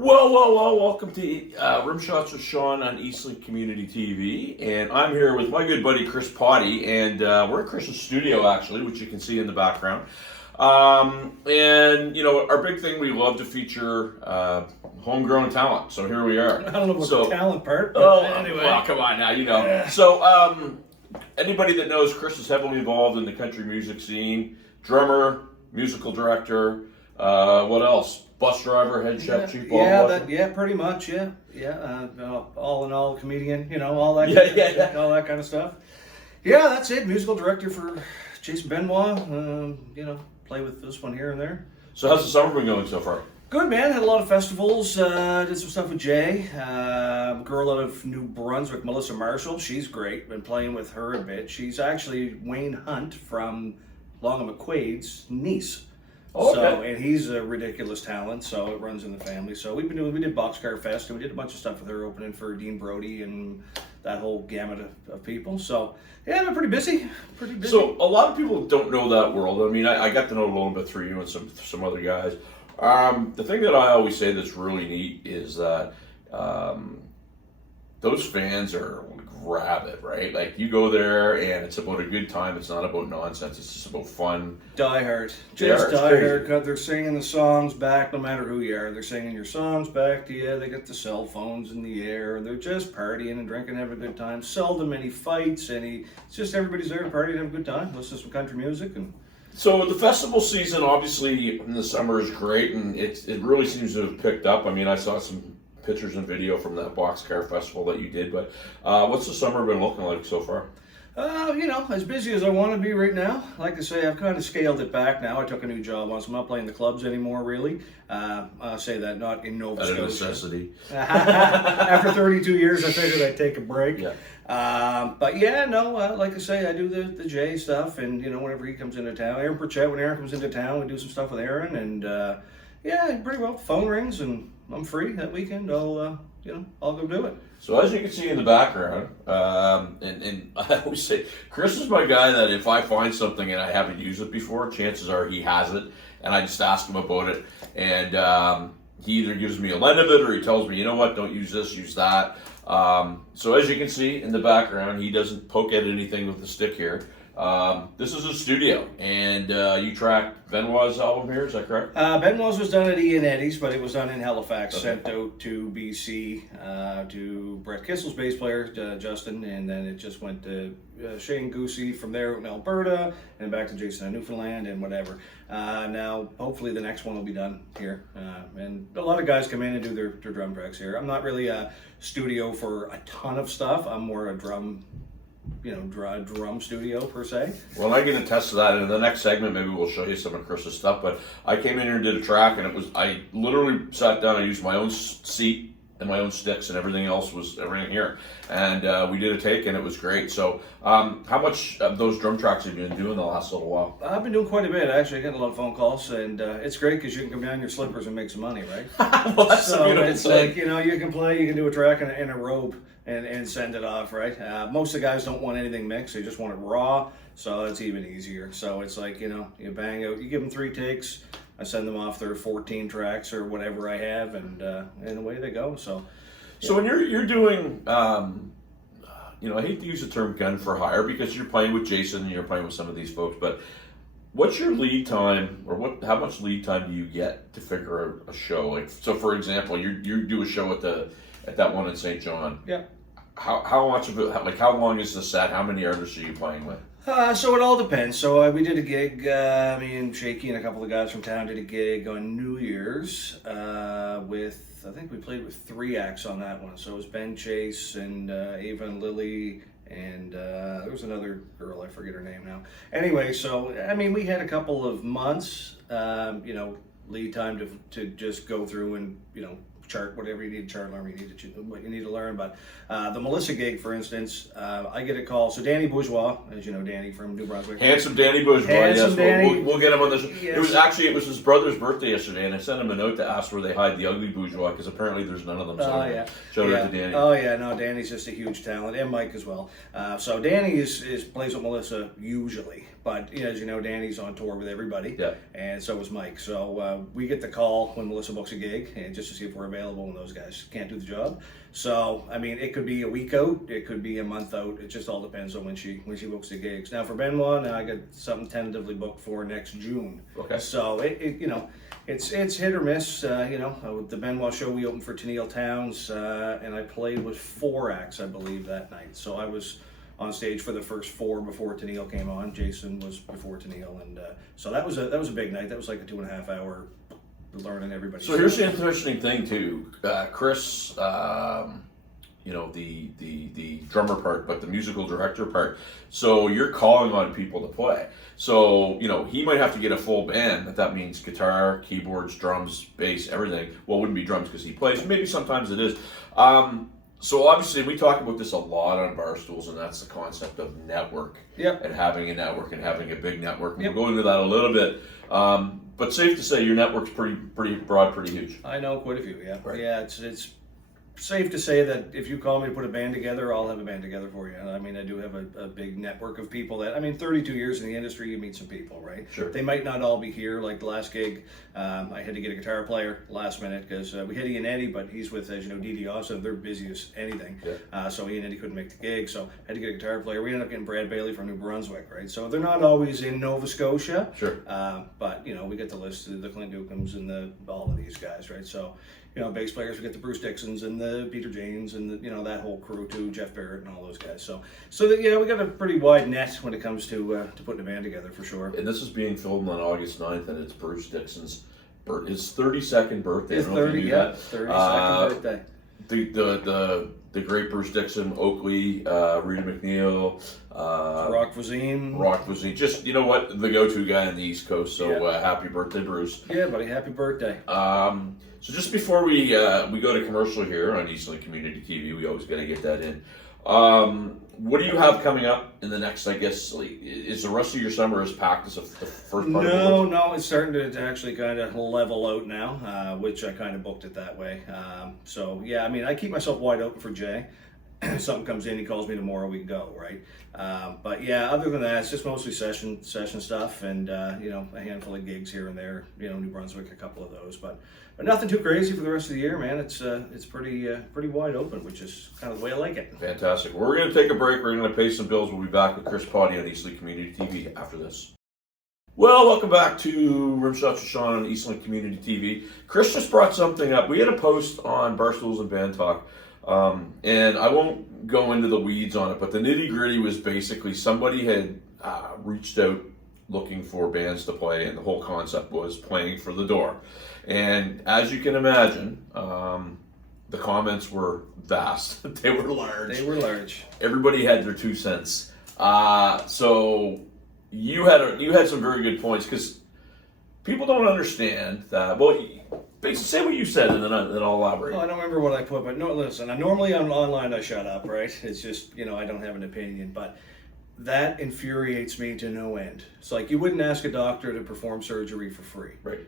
Well, welcome to Rimshots with Sean on Eastlink Community TV, and I'm here with my good buddy Chris Pottie, and we're in Chris's studio actually, which you can see in the background. And you know, our big thing, we love to feature homegrown talent, so here we are. I don't know about the talent part, but oh, anyway. Well, come on now, you know. So, anybody that knows, Chris is heavily involved in the country music scene, drummer, musical director, what else? Bus driver, head chef, chief ball Yeah, pretty much, yeah. All in all, comedian, you know, all that, all that kind of stuff. Yeah, that's it. Musical director for Jason Benoit. You know, play with this one here and there. So how's the summer been going so far? Good, man. Had a lot of festivals. Did some stuff with Jay. Girl out of New Brunswick, Melissa Marshall. She's great. Been playing with her a bit. She's actually Wayne Hunt from Long and McQuaid's niece. Oh, okay. So, and he's a ridiculous talent, so it runs in the family. So we did Boxcar Fest, and we did a bunch of stuff with her, opening for Dean Brody and that whole gamut of people. So yeah, they're pretty busy. So a lot of people don't know that world. I mean, I got to know a little bit through you and some other guys. The thing that I always say that's really neat is that those fans are rabid, right? Like, you go there and it's about a good time. It's not about nonsense. It's just about fun. Die hard. Just die hard. They're singing the songs back no matter who you are. They're singing your songs back to you. They got the cell phones in the air. They're just partying and drinking, having a good time. Seldom any fights. It's just everybody's there to party and have a good time. Listen to some country music. And so the festival season, obviously, in the summer is great, and it really seems to have picked up. I mean, I saw some pictures and video from that Boxcar Festival that you did, but what's the summer been looking like so far? You know, as busy as I want to be right now. Like I say, I've kind of scaled it back now. I took a new job on, so I'm not playing the clubs anymore, really. I'll say that, not in Nova Scotia. Out of necessity. After 32 years, I figured I'd take a break. Yeah. But yeah, no, like I say, I do the Jay stuff, and, you know, whenever he comes into town, Aaron Pritchett, when Aaron comes into town, we do some stuff with Aaron, and yeah, pretty well. Phone rings, and I'm free that weekend. I'll go do it. So as you can see in the background, and I always say, Chris is my guy that if I find something and I haven't used it before, chances are he has it, and I just ask him about it, and he either gives me a lend of it or he tells me, you know what, don't use this, use that. So as you can see in the background, he doesn't poke at anything with the stick here. This is a studio, and you tracked Benoit's album here, is that correct? Benoit's was done at Ian Eddie's, but it was done in Halifax, sent out to BC, to Brett Kissel's bass player, Justin, and then it just went to Shane Goosey from there in Alberta, and back to Jason in Newfoundland, and whatever. Now, hopefully the next one will be done here, and a lot of guys come in and do their drum tracks here. I'm not really a studio for a ton of stuff. I'm more a drum studio per se. Well, I can attest to that. In the next segment, maybe we'll show you some of Chris's stuff. But I came in here and did a track, and I literally sat down. I used my own seat and my own sticks, and everything else was everything here. And we did a take, and it was great. So, how much of those drum tracks have you been doing the last little while? I've been doing quite a bit, actually. I get a lot of phone calls, and it's great because you can come down in your slippers and make some money, right? Well, that's so it's like, you know, you can play, you can do a track in a robe and send it off, right? Most of the guys don't want anything mixed; they just want it raw. So it's even easier. So it's like, you know, you bang out, you give them 3 takes. I send them off their 14 tracks or whatever I have, and away they go. So, yeah. So when you're doing, you know, I hate to use the term gun for hire because you're playing with Jason and you're playing with some of these folks, but what's your lead time, or how much lead time do you get to figure out a show? Like, so for example, you do a show at that one in St. John. Yeah. How much of it? Like, how long is the set? How many artists are you playing with? So it all depends. So we did a gig, me and Shaky and a couple of guys from town did a gig on New Year's with, I think we played with 3 acts on that one. So it was Ben Chase and Ava and Lily, and there was another girl, I forget her name now. Anyway, so, I mean, we had a couple of months, you know, lead time to just go through and, you know, chart whatever you need to chart, learn what you need to learn. But the Melissa gig, for instance, I get a call. So Danny Bourgeois, as you know, Danny from New Brunswick. Handsome Danny Bourgeois. Handsome yes, Danny. We'll get him on this. Yes. It was his brother's birthday yesterday, and I sent him a note to ask where they hide the ugly bourgeois because apparently there's none of them. So yeah. Shout out to Danny. Oh yeah, no, Danny's just a huge talent, and Mike as well. So Danny is plays with Melissa usually, But as you know, Danny's on tour with everybody, Yeah. and so is Mike. So we get the call when Melissa books a gig, and just to see if we're available when those guys can't do the job. So I mean, it could be a week out, it could be a month out. It just all depends on when she books the gigs. Now for Benoit, I got something tentatively booked for next June. Okay. So it's hit or miss. The Benoit show, we opened for Tennille Towns, and I played with 4 acts, I believe, that night. So I was on stage for the first 4 before Tennille came on. Jason was before Tennille, and so that was a big night. That was like a 2.5 hour learning everybody. So here's the interesting thing too, Chris. The drummer part, but the musical director part. So you're calling on people to play. So he might have to get a full band, but that means guitar, keyboards, drums, bass, everything. Well, it wouldn't be drums because he plays. Maybe sometimes it is. So obviously we talk about this a lot on Barstools, and that's the concept of network. Yep. And having a network and having a big network. And we'll go into that a little bit. But safe to say your network's pretty broad, pretty huge. I know quite a few. Yeah. Right. Yeah. It's safe to say that if you call me to put a band together, I'll have a band together for you. I mean, I do have a big network of people 32 years in the industry, you meet some people, right? Sure. They might not all be here. Like the last gig, I had to get a guitar player last minute because we had Ian Eddie, but he's with, as you know, Dee Awesome. They're busy as anything. Yeah. So Ian Eddie couldn't make the gig, so I had to get a guitar player. We ended up getting Brad Bailey from New Brunswick, right? So they're not always in Nova Scotia. Sure. But we get the list of the Clint Newcombs and all of these guys, right? So bass players, we get the Bruce Dixons and the Peter Janes and that whole crew too, Jeff Barrett and all those guys. So we got a pretty wide net when it comes to putting a band together for sure. And this is being filmed on August 9th, and it's Bruce Dixon's his 32nd birthday. His 32nd birthday. The great Bruce Dixon, Oakley, Rita McNeil, Rock Voisine. Just the go-to guy on the East Coast. So happy birthday, Bruce. Yeah, buddy, happy birthday. So just before we go to commercial here on Eastlink Community TV, we always got to get that in. What do you have coming up in the next, I guess, is the rest of your summer as packed as the first part of the year? No, it's starting to actually kind of level out now, which I kind of booked it that way. I keep myself wide open for Jay. If something comes in, he calls me tomorrow, we can go, right? Other than that, it's just mostly session stuff and, a handful of gigs here and there, New Brunswick, a couple of those, but nothing too crazy for the rest of the year, man. It's pretty wide open, which is kind of the way I like it. Fantastic. Well, we're going to take a break. We're going to pay some bills. We'll be back with Chris Pottie on Eastlink Community TV after this. Well, welcome back to Rimshots with Sean on Eastlink Community TV. Chris just brought something up. We had a post on Barstools and Band Talk, and I won't go into the weeds on it, but the nitty-gritty was basically somebody had reached out looking for bands to play, and the whole concept was playing for the door. And as you can imagine, the comments were vast. They were large. Everybody had their 2 cents. So you had some very good points, because people don't understand that. Well, basically say what you said, and then I'll elaborate. Well, I don't remember what I put, but no, listen. Normally on online I shut up, right? It's just I don't have an opinion, but that infuriates me to no end. It's like you wouldn't ask a doctor to perform surgery for free. Right.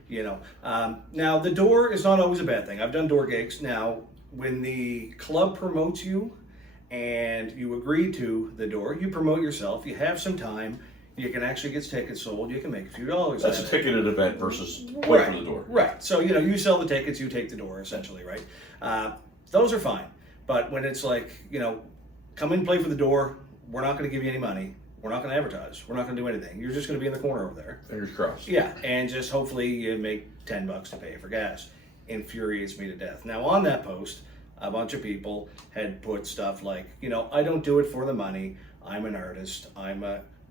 Now the door is not always a bad thing. I've done door gigs. Now, when the club promotes you and you agree to the door, you promote yourself, you have some time, you can actually get tickets sold, you can make a few dollars. That's a ticketed event versus play for the door. Right. So, you sell the tickets, you take the door, essentially, right? Those are fine. But when it's like, come in, play for the door, we're not going to give you any money. We're not going to advertise. We're not going to do anything. You're just going to be in the corner over there. Fingers crossed. Yeah, and just hopefully you make $10 to pay for gas. Infuriates me to death. Now, on that post, a bunch of people had put stuff like, I don't do it for the money. I'm an artist.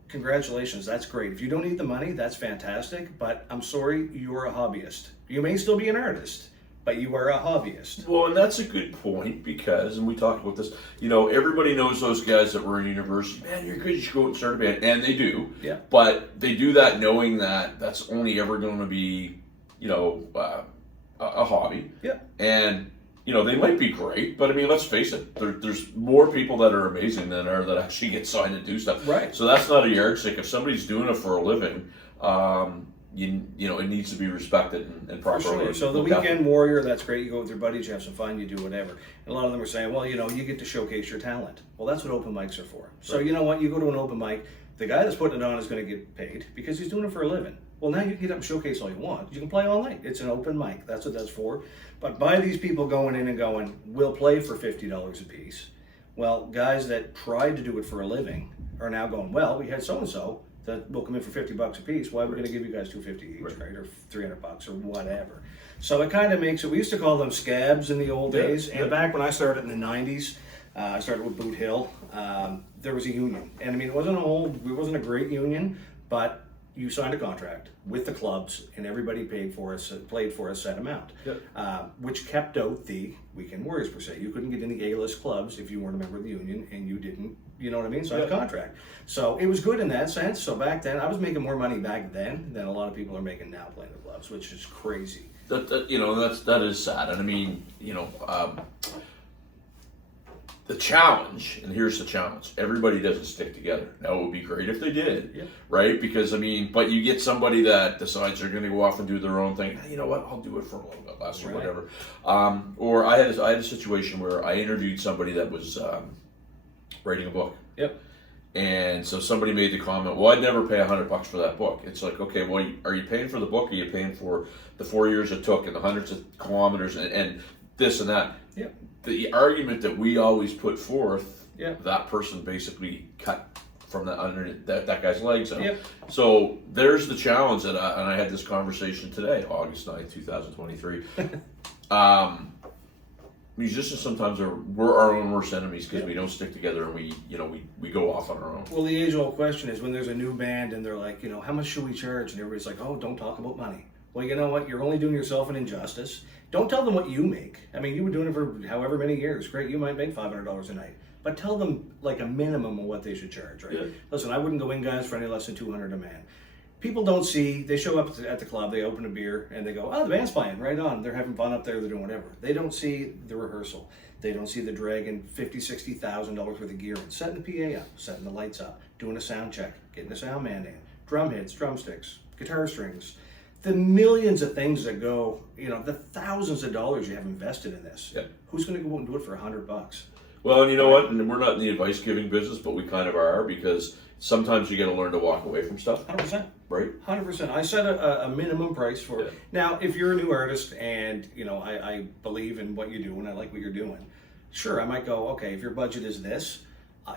Congratulations, that's great. If you don't need the money, that's fantastic. But I'm sorry, you're a hobbyist. You may still be an artist, but you are a hobbyist. Well, and that's a good point, because, and we talked about this, everybody knows those guys that were in university. Man, you're good, you should go out and start a band. And they do. Yeah. But they do that knowing that that's only ever going to be, a hobby. Yeah. And, they might be great, but I mean, let's face it, there's more people that are amazing than are that actually get signed and do stuff. Right. So that's not a yardstick. If somebody's doing it for a living, it needs to be respected and properly. For sure. So the weekend warrior, that's great. You go with your buddies, you have some fun, you do whatever. And a lot of them are saying, well, you get to showcase your talent. Well, that's what open mics are for. So Right. You know what? You go to an open mic, The guy that's putting it on is going to get paid because he's doing it for a living. Well, now you can get up and showcase all you want. You can play all night. It's an open mic. That's what that's for. But by these people going in and going, we'll play for $50 a piece. Well, guys that tried to do it for a living are now going, well, we had so-and-so that will come in for $50 a piece. Why are we going to give you guys $250 each, right? Or $300 or whatever. So it kind of makes it, we used to call them scabs in the old days. And back when I started in the 90s, I started with Boot Hill. There was a union. And I mean, it wasn't a great union, but you signed a contract with the clubs and everybody played for a set amount, which kept out the weekend warriors per se. You couldn't get in the A-list clubs if you weren't a member of the union and you didn't, you know what I mean, sign a contract. So it was good in that sense. So back then, I was making more money back then than a lot of people are making now playing the clubs, which is crazy. That is sad. And I mean, the challenge, and here's the challenge, everybody doesn't stick together. Now, it would be great if they did, right? Because, I mean, but you get somebody that decides they're going to go off and do their own thing. You know what, I'll do it for a little bit less or whatever. Or I had a situation where I interviewed somebody that was writing a book. And so somebody made the comment, well, I'd never pay $100 for that book. It's like, okay, well, are you paying for the book, or are you paying for the 4 years it took and the hundreds of kilometers and this and that? The argument that we always put forth, that person basically cut from that guy's legs out. So there's the challenge and I had this conversation today, August 9th, 2023. Musicians sometimes we're our own worst enemies because we don't stick together and we go off on our own. Well, the age-old question is when there's a new band and they're like, how much should we charge? And everybody's like, oh, don't talk about money. Well, you know what? You're only doing yourself an injustice. Don't tell them what you make. I mean, you were doing it for however many years. Great, you might make $500 a night. But tell them like a minimum of what they should charge, right? Listen, I wouldn't go in, guys, for any less than $200 a man. People don't see, they show up at the club, they open a beer, and they go, oh, the band's playing, right on. They're having fun up there, they're doing whatever. They don't see the rehearsal. They don't see the dragging $50,000, $60,000 worth of gear in, setting the PA up, setting the lights up, doing a sound check, getting a sound man in, drum hits, drumsticks, guitar strings, the millions of things that go, the thousands of dollars you have invested in this. Who's going to go out and do it for $100? Well, and you know what? And we're not in the advice giving business, but we kind of are because sometimes you got to learn to walk away from stuff. 100%. Right? 100%. I set a minimum price for it. Now, if you're a new artist and, I believe in what you do and I like what you're doing, sure, I might go, okay, if your budget is this,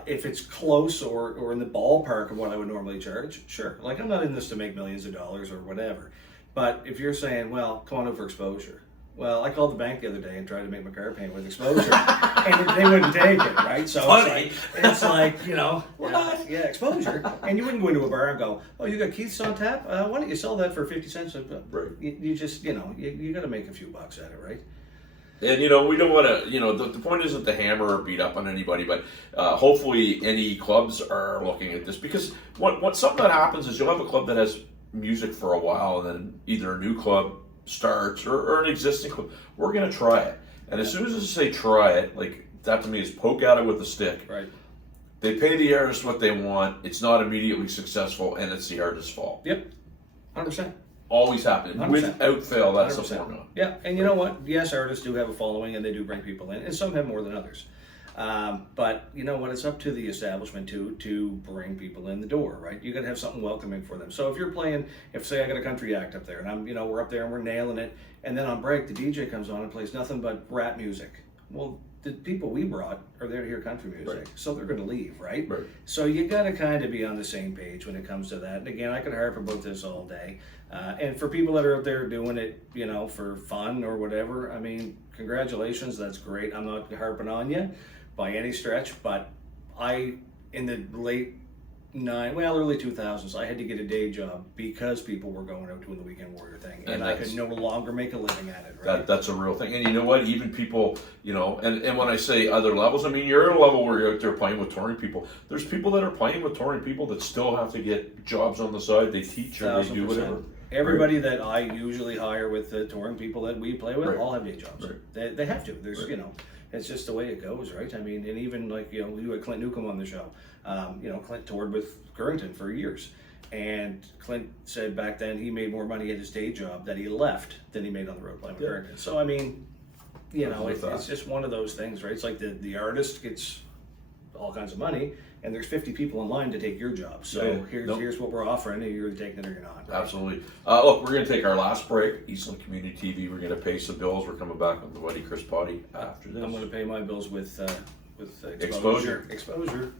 if it's close or in the ballpark of what I would normally charge, sure. Like, I'm not in this to make millions of dollars or whatever. But if you're saying, well, come on over for exposure. Well, I called the bank the other day and tried to make my car payment with exposure, and they wouldn't take it, right? So it's like exposure. And you wouldn't go into a bar and go, oh, you got Keith's on tap? Why don't you sell that for 50 cents? Right. You just, you got to make a few bucks at it, right? And, we don't want to, the point isn't to hammer or beat up on anybody, but hopefully any clubs are looking at this because what something that happens is you'll have a club that has music for a while and then either a new club starts or an existing club. We're going to try it. And as soon as I say try it, like that to me is poke at it with a stick. Right. They pay the artist what they want. It's not immediately successful and it's the artist's fault. 100%. Always happen. 100%. Without fail, that's 100%. the formula. Yeah, and you know what? Yes, artists do have a following and they do bring people in, and some have more than others. But you know what? It's up to the establishment to bring people in the door, right? You got to have something welcoming for them. So if you're playing, if say I got a country act up there, and I'm, we're up there and we're nailing it, and then on break the DJ comes on and plays nothing but rap music. Well, the people we brought are there to hear country music, so they're going to leave, right? So you got to kind of be on the same page when it comes to that. And again, I could harp about this all day. And for people that are out there doing it, for fun or whatever, I mean, congratulations, that's great. I'm not harping on you by any stretch, but in the early 2000s, I had to get a day job because people were going out doing the weekend warrior thing, and I could no longer make a living at it. Right? That's a real thing, and you know what? Even people, and when I say other levels, I mean you're at a level where you're out there playing with touring people. There's people that are playing with touring people that still have to get jobs on the side. They teach or they do whatever. Everybody that I usually hire with the touring people that we play with all have day jobs. They have to. There's it's just the way it goes, right? I mean, and even like, you had Clint Newcomb on the show. Clint toured with Currington for years. And Clint said back then he made more money at his day job that he left than he made on the road playing with Currington. So, I mean, it's just one of those things, right? It's like the artist gets all kinds of money and there's 50 people in line to take your job. So here's what we're offering, and you're taking it or you're not. Right? Absolutely. Look, we're going to take our last break. Eastlink Community TV. We're going to pay some bills. We're coming back with the buddy Chris Pottie after this. I'm going to pay my bills with exposure. Exposure.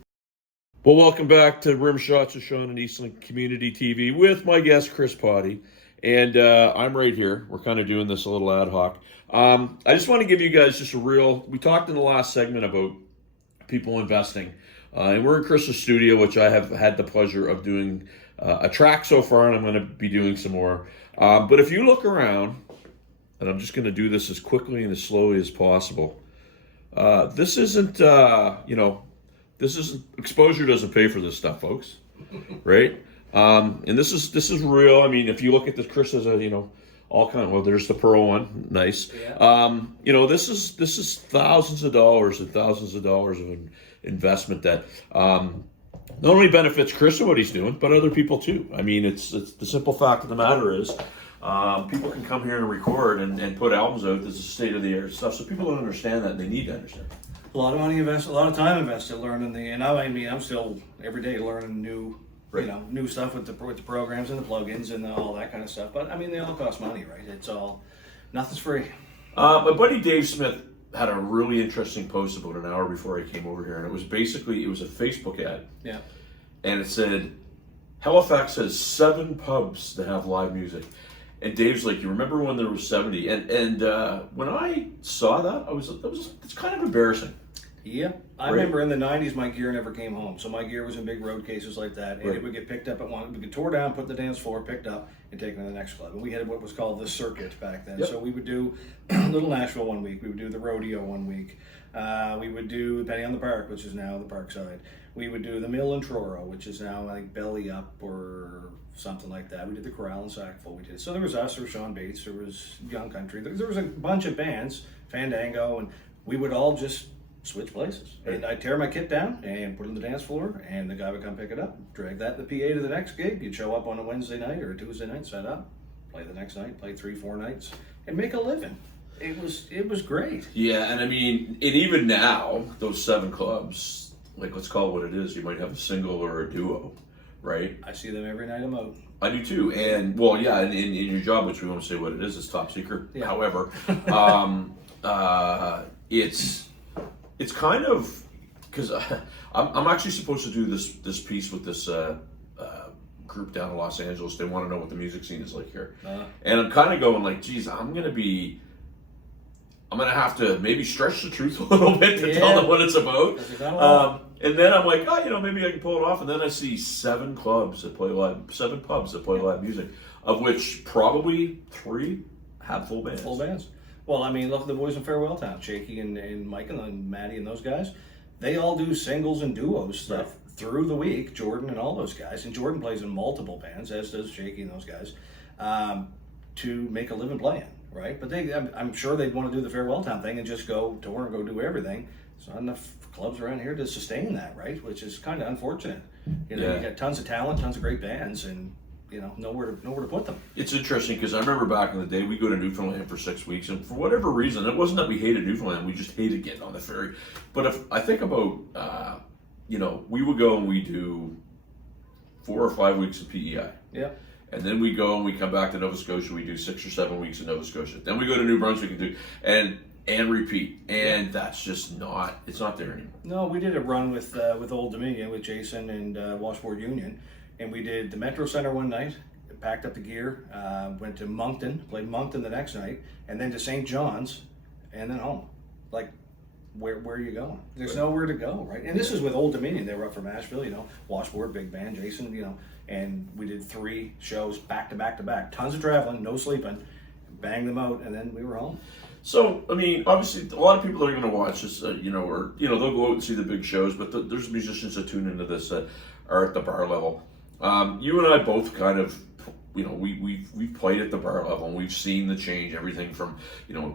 Well, welcome back to Rimshots with Sean and Eastlink Community TV with my guest Chris Pottie, and I'm right here. We're kind of doing this a little ad hoc. I just want to give you guys just we talked in the last segment about people investing, and we're in Chris's studio, which I have had the pleasure of doing a track so far, and I'm going to be doing some more. But if you look around, and I'm just going to do this as quickly and as slowly as possible, this isn't, exposure doesn't pay for this stuff, folks, right? And this is real. I mean, if you look at this, Chris has all kind of, well, there's the Pearl one, nice. Yeah. This is thousands of dollars and thousands of dollars of investment that not only benefits Chris and what he's doing, but other people too. I mean, it's the simple fact of the matter is, people can come here and record and put albums out. This is state of the art stuff, so people don't understand that, and they need to understand. A lot of money invested, a lot of time invested learning I'm still every day learning new, new stuff with the programs and the plugins and all that kind of stuff. But I mean, they all cost money, right? Nothing's free. My buddy Dave Smith had a really interesting post about an hour before I came over here, and it was a Facebook ad. Yeah. And it said, Halifax has 7 pubs that have live music. And Dave's like, you remember when there was 70? And when I saw that, it's kind of embarrassing. Yeah, I remember in the 90s my gear never came home. So my gear was in big road cases like that, and it would get picked up at one. We get tore down, put in the dance floor, picked up, and taken to the next club. And we had what was called the circuit back then. Yep. So we would do Little Nashville one week. We would do the rodeo one week. We would do Penny on the Park, which is now the Parkside. We would do the Mill in Truro, which is now like Belly Up or something like that. We did the Corral in Sackville. We did. So there was us, there was Sean Bates, there was Young Country. There was a bunch of bands, Fandango, and we would all just switch places. And I'd tear my kit down and put it on the dance floor, and the guy would come pick it up, drag that in the PA to the next gig. You'd show up on a Wednesday night or a Tuesday night, set up, play the next night, play 3-4 nights, and make a living. It was great. Yeah, and I mean, and even now, those 7 clubs, like, let's call it what it is, you might have a single or a duo, right? I see them every night I'm out. I do too, and well, yeah, in your job, which we won't say what it is, it's top secret. Yeah. However, it's kind of, because I'm actually supposed to do this piece with this group down in Los Angeles. They want to know what the music scene is like here, and I'm kind of going like, geez, I'm gonna have to maybe stretch the truth a little bit to tell them what it's about. And then I'm like, maybe I can pull it off. And then I see 7 pubs that play live music, of which probably 3 have full bands. Full bands. Well, I mean, look at the boys in Farewell Town, Shaky and Mike and Maddie and those guys. They all do singles and duos stuff through the week, Jordan and all those guys. And Jordan plays in multiple bands, as does Shaky and those guys, to make a living playing, right? But I'm sure they'd want to do the Farewell Town thing and just go tour and go do everything. There's not enough clubs around here to sustain that, right? Which is kind of unfortunate. You got tons of talent, tons of great bands, and nowhere to put them. It's interesting because I remember back in the day, we go to Newfoundland for 6 weeks, and for whatever reason, it wasn't that we hated Newfoundland, we just hated getting on the ferry. But if I think about, we would go and we do 4 or 5 weeks of PEI. Yeah. And then we go and we come back to Nova Scotia, we do 6 or 7 weeks in Nova Scotia. Then we go to New Brunswick and repeat. And that's just it's not there anymore. No, we did a run with Old Dominion, with Jason and Washboard Union. And we did the Metro Center one night, packed up the gear, went to Moncton, played Moncton the next night, and then to St. John's, and then home. Like, where are you going? There's nowhere to go, right? And this is with Old Dominion. They were up from Asheville, Washboard, big band, Jason, and we did 3 shows back to back to back. Tons of traveling, no sleeping, banged them out, and then we were home. So, I mean, obviously, a lot of people that are going to watch this, they'll go out and see the big shows, but there's musicians that tune into this that are at the bar level. You and I both kind of, we've played at the bar level, and we've seen the change, everything from,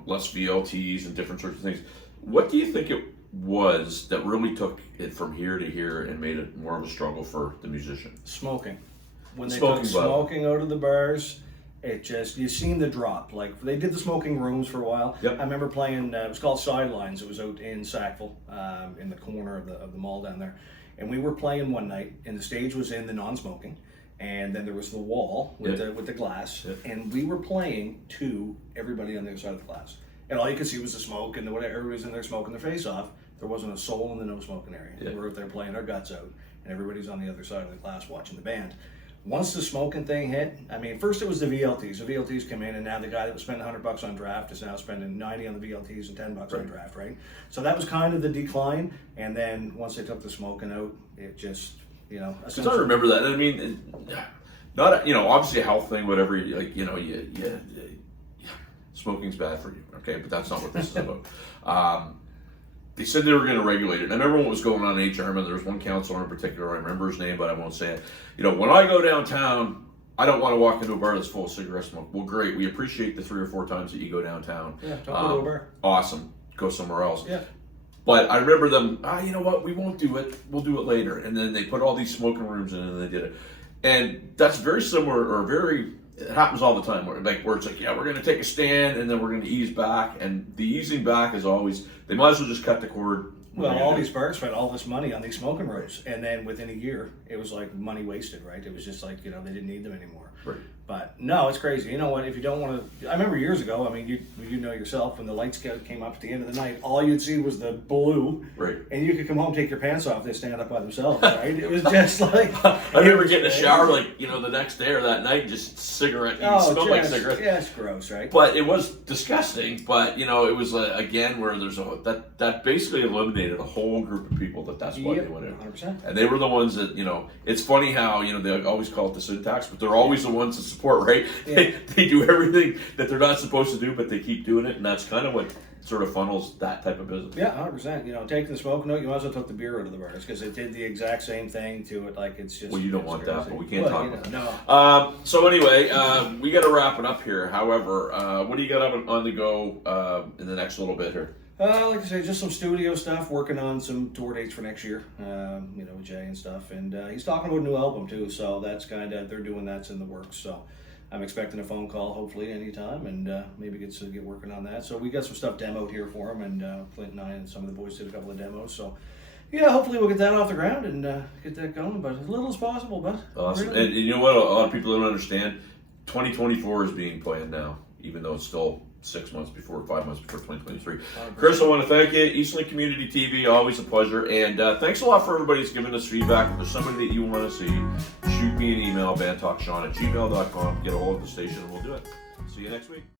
less VLTs and different sorts of things. What do you think it was that really took it from here to here and made it more of a struggle for the musician? Smoking. When they took smoking out of the bars, you seen the drop. Like, they did the smoking rooms for a while. Yep. I remember playing, it was called Sidelines. It was out in Sackville, in the corner of the mall down there. And we were playing one night, and the stage was in the non-smoking, and then there was the wall with the glass, and we were playing to everybody on the other side of the glass. And all you could see was the smoke, and whatever, everybody's in there smoking their face off. There wasn't a soul in the no-smoking area. Yeah. We're out there playing our guts out, and everybody's on the other side of the glass watching the band. Once the smoking thing hit, I mean, first it was the VLTs. The VLTs come in, and now the guy that was spending $100 on draft is now spending 90 on the VLTs and $10 on draft, right? So that was kind of the decline. And then once they took the smoking out, it just, Because I remember that. I mean, not obviously a health thing, whatever. Like smoking's bad for you, okay? But that's not what this is about. They said they were going to regulate it. And I remember what was going on in HR. I remember there was one counselor in particular. I remember his name, but I won't say it. When I go downtown, I don't want to walk into a bar that's full of cigarette smoke. Well, great. We appreciate the 3 or 4 times that you go downtown. Yeah, don't go to a bar. Awesome. Go somewhere else. Yeah. But I remember them, you know what? We won't do it. We'll do it later. And then they put all these smoking rooms in and they did it. And that's very similar it happens all the time where it's like, yeah, we're going to take a stand and then we're going to ease back. And the easing back is always, they might as well just cut the cord. Well, all these bars spent all this money on these smoking rooms. And then within a year, it was like money wasted, right? It was just like, they didn't need them anymore. Right. But no, it's crazy. You know what? If you don't want to, I remember years ago, I mean, you know yourself, when the lights came up at the end of the night, all you'd see was the blue. Right. And you could come home, take your pants off, they stand up by themselves, right? It was just like. I remember getting a shower the next day or that night, just cigarette. You smelled like cigarettes. Yeah, it's gross, right? But it was disgusting. But it was again where there's that basically eliminated a whole group of people that's why they went in. 100%. And they were the ones that it's funny how they always call it the syntax, but they're always the ones that support, right? Yeah. They do everything that they're not supposed to do, but they keep doing it, and that's kind of what sort of funnels that type of business. Yeah, 100%. Taking the smoke note, you might as well took the beer out of the bars because it did the exact same thing to it. Like it's just. Well, you don't want that, but we can't talk about it. No. So anyway, we got to wrap it up here. However, what do you got on the go in the next little bit here? Like I say, just some studio stuff, working on some tour dates for next year, with Jay and stuff. And he's talking about a new album too, so that's they're doing that's in the works. So I'm expecting a phone call hopefully anytime and maybe get working on that. So we got some stuff demoed here for him, and Clint and I and some of the boys did a couple of demos. So yeah, hopefully we'll get that off the ground and get that going, but as little as possible, but awesome. Really. And you know what? A lot of people don't understand. 2024 is being planned now, even though it's still 5 months before 2023. Chris, I want to thank you. Eastlink Community TV, always a pleasure. And thanks a lot for everybody who's giving us feedback. If there's somebody that you want to see, shoot me an email, bandtalkshawn@gmail.com. Get a hold of the station and we'll do it. See you next week.